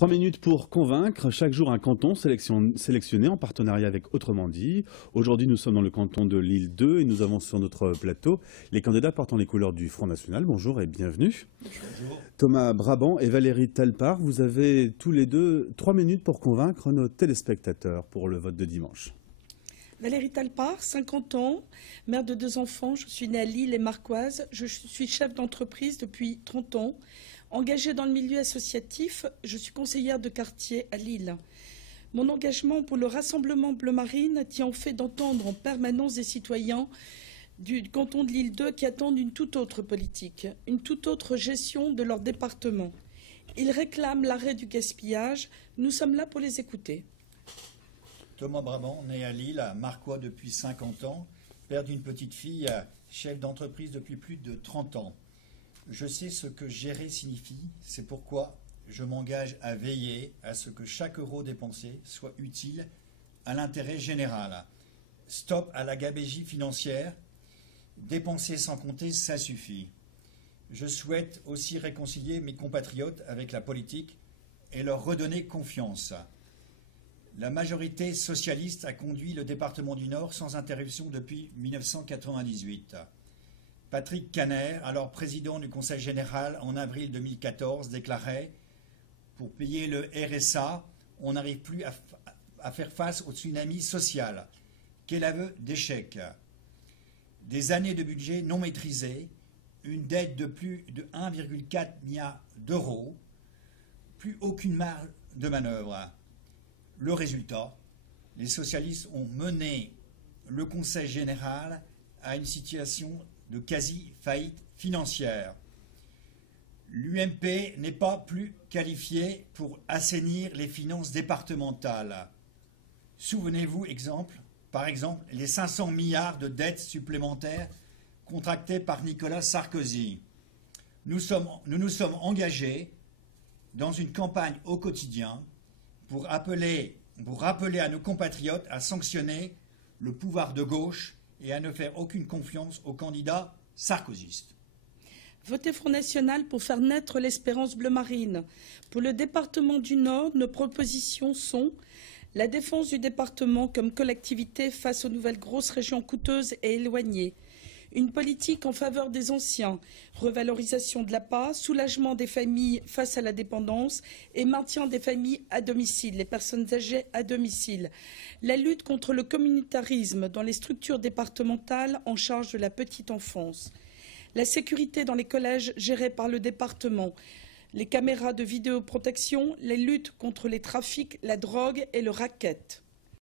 3 minutes pour convaincre. Chaque jour, un canton sélectionné en partenariat avec Autrement dit. Aujourd'hui, nous sommes dans le canton de l'Île 2 et nous avons sur notre plateau les candidats portant les couleurs du Front National. Bonjour et bienvenue. Bonjour. Thomas Brabant et Valérie Talpart, vous avez tous les deux 3 minutes pour convaincre nos téléspectateurs pour le vote de dimanche. Valérie Talpart, 50 ans, mère de 2 enfants. Je suis née à Lille et Marcoise. Je suis chef d'entreprise depuis 30 ans. Engagée dans le milieu associatif, je suis conseillère de quartier à Lille. Mon engagement pour le Rassemblement Bleu Marine tient au fait d'entendre en permanence des citoyens du canton de l'Île 2 qui attendent une toute autre politique, une toute autre gestion de leur département. Ils réclament l'arrêt du gaspillage. Nous sommes là pour les écouter. Thomas Brabant, né à Lille, à Marcois depuis 50 ans, père d'une petite fille, chef d'entreprise depuis plus de 30 ans. Je sais ce que gérer signifie, c'est pourquoi je m'engage à veiller à ce que chaque euro dépensé soit utile à l'intérêt général. Stop à la gabegie financière, dépenser sans compter, ça suffit. Je souhaite aussi réconcilier mes compatriotes avec la politique et leur redonner confiance. La majorité socialiste a conduit le département du Nord sans interruption depuis 1998. Patrick Caner, alors président du Conseil général en avril 2014, déclarait « Pour payer le RSA, on n'arrive plus à faire face au tsunami social. Quel aveu d'échec !» Des années de budget non maîtrisé, une dette de plus de 1,4 milliard d'euros, plus aucune marge de manœuvre. Le résultat, les socialistes ont mené le Conseil général à une situation de quasi-faillite financière. L'UMP n'est pas plus qualifié pour assainir les finances départementales. Souvenez-vous, par exemple, les 500 milliards de dettes supplémentaires contractées par Nicolas Sarkozy. Nous nous sommes engagés dans une campagne au quotidien pour rappeler à nos compatriotes à sanctionner le pouvoir de gauche et à ne faire aucune confiance aux candidats sarkozystes. Votez Front National pour faire naître l'espérance bleu marine. Pour le département du Nord, nos propositions sont la défense du département comme collectivité face aux nouvelles grosses régions coûteuses et éloignées, une politique en faveur des anciens, revalorisation de l'APA, soulagement des familles face à la dépendance et maintien des familles à domicile, les personnes âgées à domicile. La lutte contre le communautarisme dans les structures départementales en charge de la petite enfance. La sécurité dans les collèges gérés par le département. Les caméras de vidéoprotection, les luttes contre les trafics, la drogue et le racket.